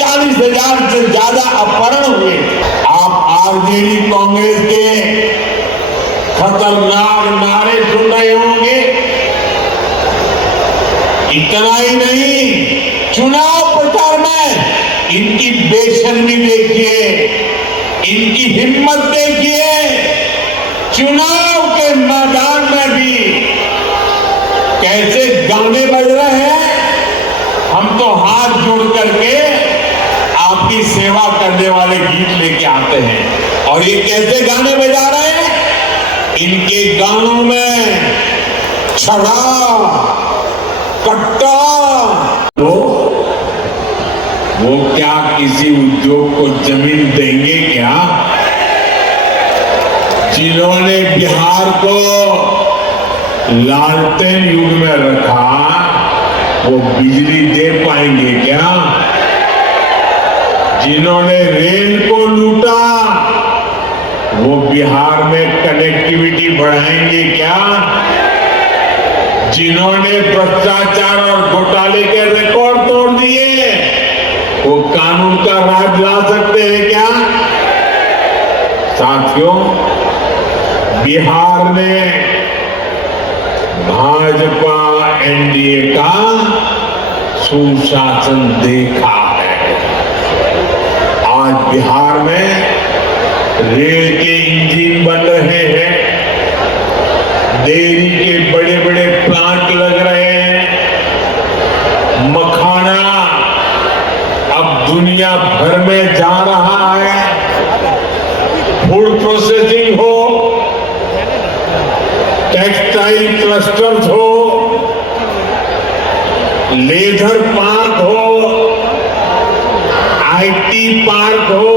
41,000 से ज्यादा अपहरण हुए। आप आरजेडी कांग्रेस के खतरनाक नारे सुन रहे होंगे। इतना ही नहीं, चुनाव प्रचार में इनकी बेशर्मी देखिए, इनकी हिम्मत देखिए। चुनाव के मैदान में भी कैसे गाने बज रहे हैं। हम तो हाथ जोड़ करके आपकी सेवा करने वाले गीत लेके आते हैं, और ये कैसे गाने बजा रहे हैं। इनके गानों में छड़ा कट्टा, वो क्या किसी उद्योग को जमीन देंगे क्या। जिन्होंने बिहार को लालटेन युग में रखा, वो बिजली दे पाएंगे क्या। जिन्होंने रेल को लूटा, वो बिहार में कनेक्टिविटी बढ़ाएंगे क्या। जिन्होंने भ्रष्टाचार और घोटाले के रिकॉर्ड तोड़ दिए, वो कानून का राज ला सकते हैं क्या। साथियों, बिहार में भाजपा एनडीए का सुशासन देखा है। आज बिहार में रेल के इंजन बन रहे हैं, डेयरी के बड़े बड़े प्लांट लग रहे हैं, मखाना अब दुनिया भर में जा रहा है। फूड प्रोसेसिंग हो, टेक्सटाइल क्लस्टर्स हो, लेदर पार्क हो, आईटी पार्क हो,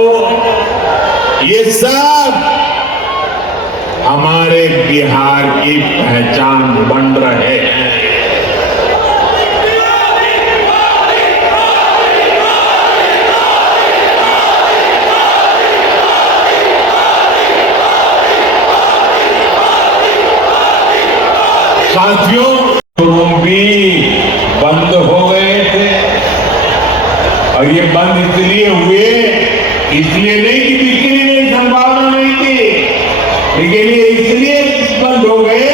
ये सब हमारे बिहार की पहचान बन रहे हैं। साथियों, शोरूम भी बंद हो गए थे, और ये बंद इसलिए हुए, इसलिए नहीं कि बिक्री में संभावना नहीं थी, लेकिन ये इसलिए बंद हो गए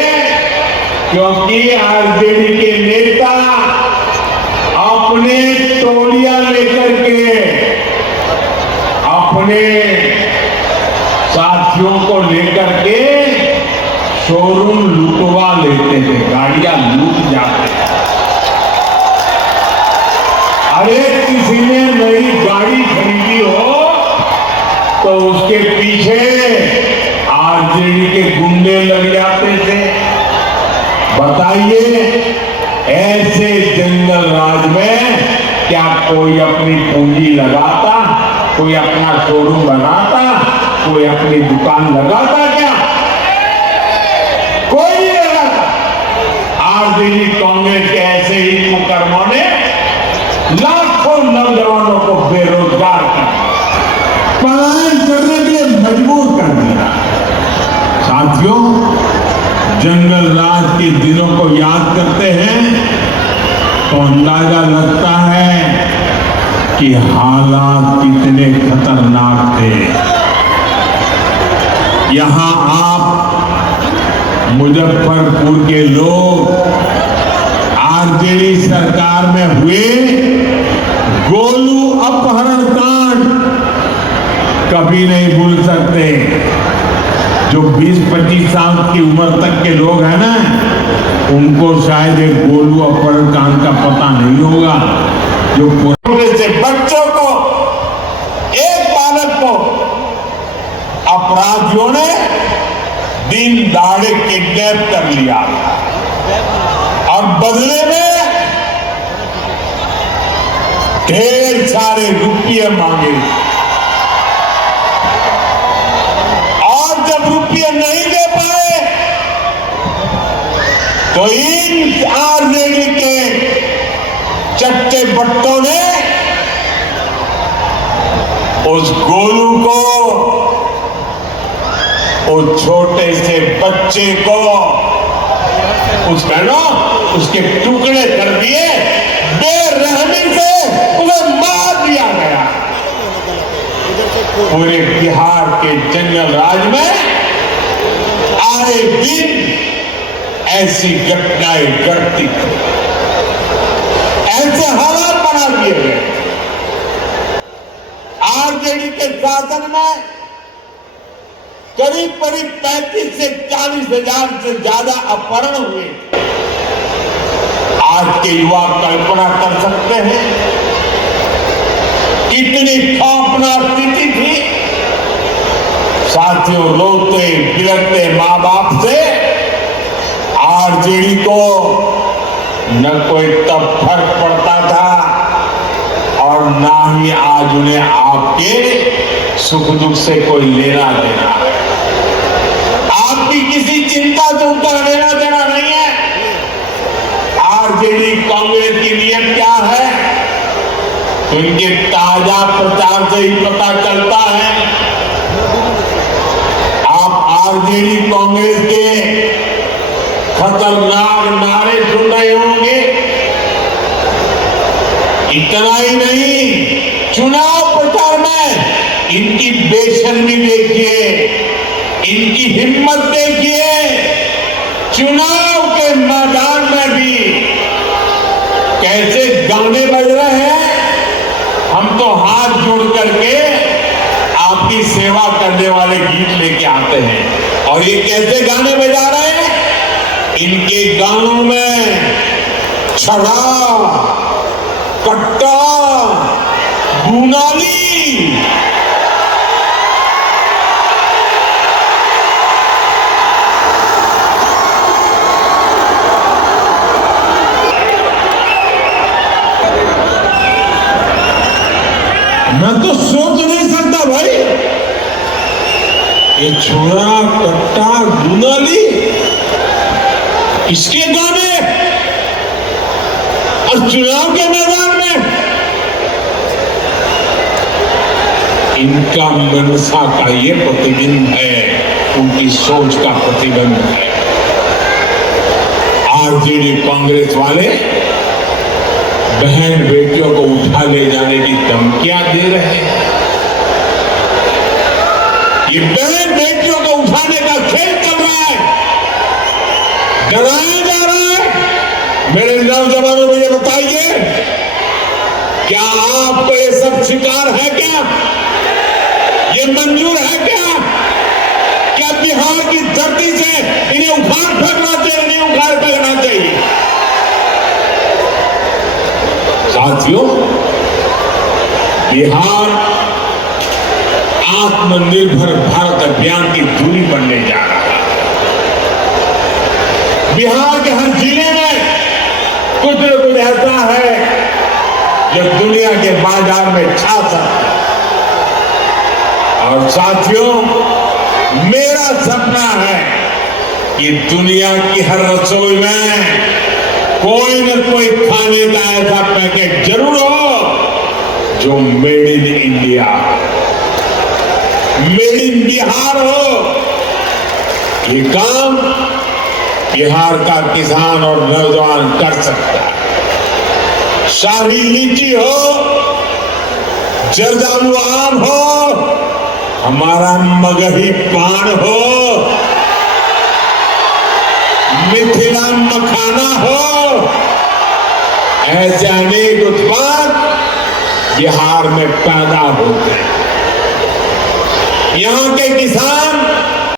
क्योंकि आरजेडी के नेता अपने टोलियां लेकर के अपने साथियों को लेकर के शोरूम लुटवा लेते थे, गाड़ियां लूट जाते थे। अरे किसी ने नई गाड़ी खरीदी हो तो उसके पीछे आरजेडी के गुंडे लग जाते थे। बताइए, ऐसे जंगल राज में क्या कोई अपनी पूंजी लगाता, कोई अपना शोरूम बनाता, कोई अपनी दुकान लगाता क्या? कोई नहीं लगाता। आरजेडी कांग्रेस के ऐसे ही कुकर्मों ने लाखों नौजवानों को बेरोजगार कर पलायन करने के लिए मजबूर कर दिया। साथियों, जंगल राज के दिनों को याद करते हैं तो अंदाजा लगता है कि हालात कितने खतरनाक थे। यहां आप मुजफ्फरपुर के लोग आरजेडी सरकार में हुए गोलू अपहरण कांड कभी नहीं भूल सकते। जो 20-25 साल की उम्र तक के लोग हैं ना, उनको शायद एक गोलू अपहरण कांड का पता नहीं होगा। जो से बच्चों को, एक बालक को अपराधियों ने दिन दहाड़े किडनैप कर लिया और बदले में ढेर सारे रुपये मांगे, और जब रुपये नहीं दे पाए तो इन आरजेडी के चट्टे बट्टों ने उस गोलू को, उस छोटे से बच्चे को, उसके टुकड़े कर दिए, बेरहमी से उसे मार दिया गया। पूरे बिहार के जंगल राज में आए दिन ऐसी घटनाएं घटती थी, ऐसे हालात बना दिए गए। आरजेडी के शासन में करीब 35 से 40 हजार से ज्यादा अपहरण हुए। आज के युवा कल्पना कर सकते हैं कितनी खौफनाक स्थिति थी। साथियों, रोते बिलखते मां बाप से आरजेडी को न कोई तब फर्क पड़ता था और ना ही आज उन्हें आपके सुख दुख से कोई लेना देना है। आपकी किसी चिंता से उनका लेना देना नहीं है। आरजेडी कांग्रेस की नीयत क्या है, उनके ताजा प्रचार से ही पता चलता है। आप आरजेडी कांग्रेस के खतरनाक नारे सुन रहे होंगे। इतना ही नहीं, चुनाव प्रचार में इनकी बेशर्मी देखिए, इनकी हिम्मत देखिए। चुनाव के मैदान में भी कैसे गाने बज रहे हैं। हम तो हाथ जोड़ करके आपकी सेवा करने वाले गीत लेके आते हैं और ये कैसे गाने बजा रहे हैं। इनके गानों में छड़ा, कट्टा, गुनाली, मैं तो सोच नहीं सकता भाई, ये छोरा, कट्टा, गुनाली, इसके गाने और चुनाव के मैदान में। इनका मनसा का ये प्रतिबिंब है, उनकी सोच का प्रतिबिंब है। आरजेडी कांग्रेस वाले बहन बेटियों को उठा ले जाने की धमकियां दे रहे हैं। ये बहन बेटियों को उठाने का खेल चल रहा है, डराया जा रहा है। मेरे नौजवानों को ये बताइए, क्या आपको ये सब स्वीकार है? क्या ये मंजूर है? क्या बिहार की धरती से इन्हें उखाड़ फेंकना चाहिए? नहीं उखाड़ फेंकना चाहिए। साथियों, बिहार आत्मनिर्भर भारत अभियान की धुरी बनने जा रहा है। बिहार के हर जिले में कुछ न कुछ ऐसा है जो दुनिया के बाजार में छा सकता है। और साथियों, मेरा सपना है कि दुनिया की हर रसोई में कोई न कोई खाने का ऐसा पैकेट जरूर हो जो made in India, made in Bihar हो। ये काम बिहार का किसान और नौजवान कर सकता है। शाही लीची हो, जर्दालू आम हो, हमारा मगही पान हो, मिथिला मखाना हो, ऐसे अनेक उत्पाद बिहार में पैदा होते हैं। यहाँ के किसान